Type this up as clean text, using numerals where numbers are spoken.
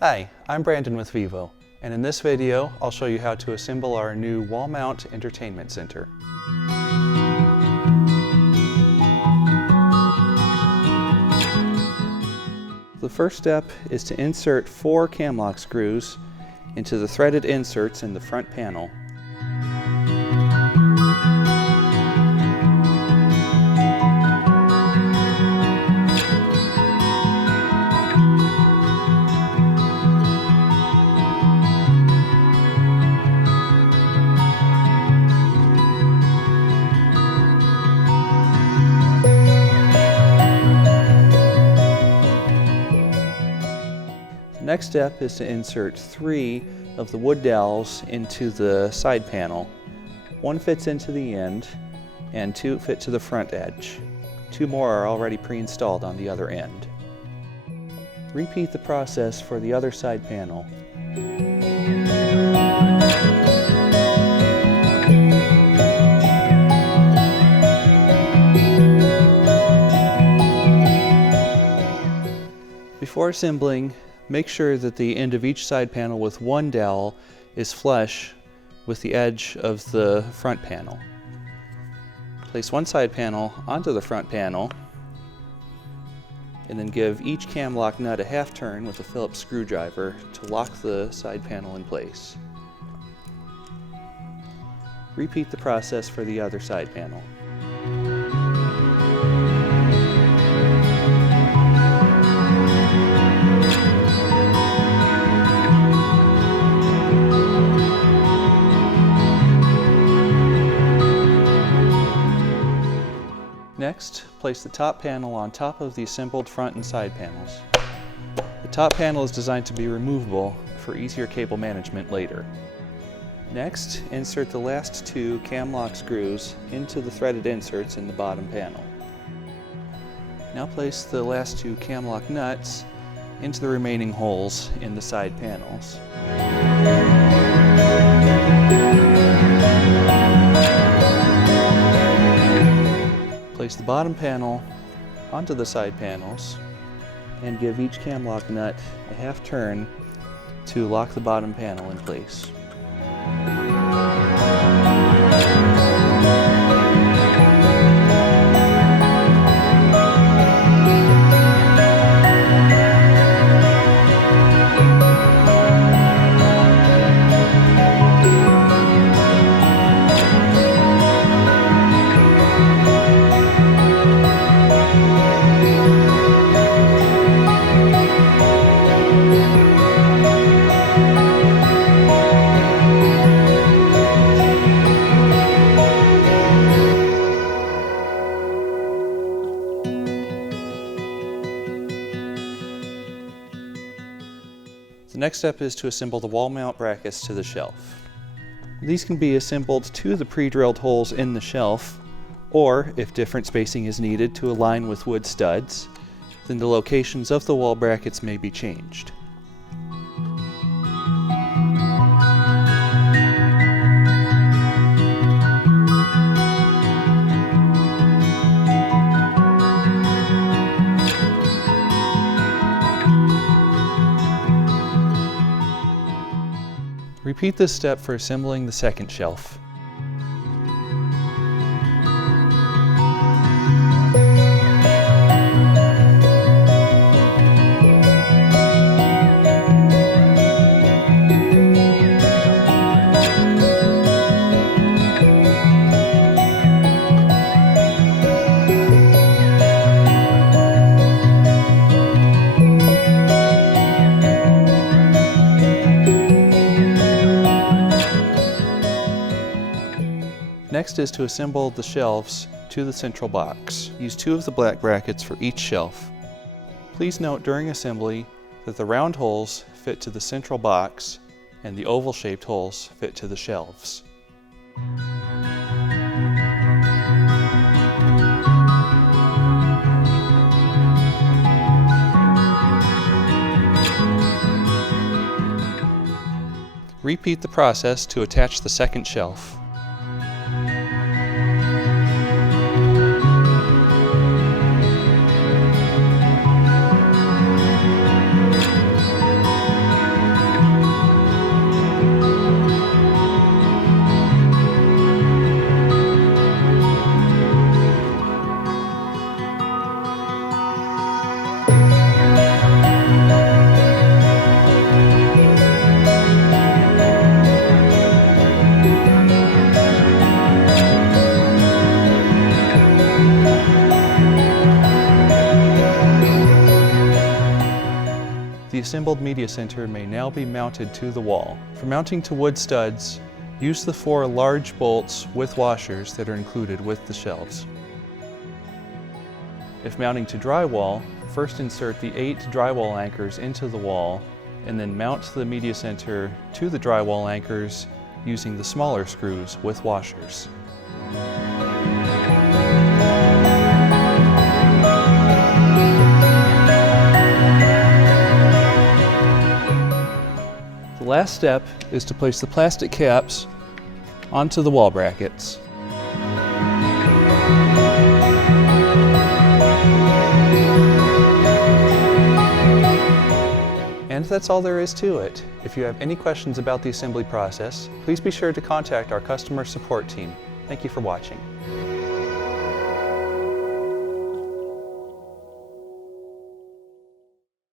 Hi, I'm Brandon with Vivo, and in this video I'll show you how to assemble our new wall mount entertainment center. The first step is to insert 4 cam lock screws into the threaded inserts in the front panel. The next step is to insert 3 of the wood dowels into the side panel. 1 fits into the end and 2 fit to the front edge. 2 more are already pre-installed on the other end. Repeat the process for the other side panel. Before assembling, make sure that the end of each side panel with 1 dowel is flush with the edge of the front panel. Place 1 side panel onto the front panel and then give each cam lock nut a half turn with a Phillips screwdriver to lock the side panel in place. Repeat the process for the other side panel. Next, place the top panel on top of the assembled front and side panels. The top panel is designed to be removable for easier cable management later. Next, insert the last 2 cam lock screws into the threaded inserts in the bottom panel. Now place the last 2 cam lock nuts into the remaining holes in the side panels. Place the bottom panel onto the side panels and give each cam lock nut a half turn to lock the bottom panel in place. The next step is to assemble the wall mount brackets to the shelf. These can be assembled to the pre-drilled holes in the shelf, or if different spacing is needed to align with wood studs, then the locations of the wall brackets may be changed. Repeat this step for assembling the second shelf. Next is to assemble the shelves to the central box. Use 2 of the black brackets for each shelf. Please note during assembly that the round holes fit to the central box and the oval-shaped holes fit to the shelves. Repeat the process to attach the second shelf. assembled media center may now be mounted to the wall. For mounting to wood studs, use the 4 large bolts with washers that are included with the shelves. If mounting to drywall, first insert the 8 drywall anchors into the wall and then mount the media center to the drywall anchors using the smaller screws with washers. The last step is to place the plastic caps onto the wall brackets. And that's all there is to it. If you have any questions about the assembly process, please be sure to contact our customer support team. Thank you for watching.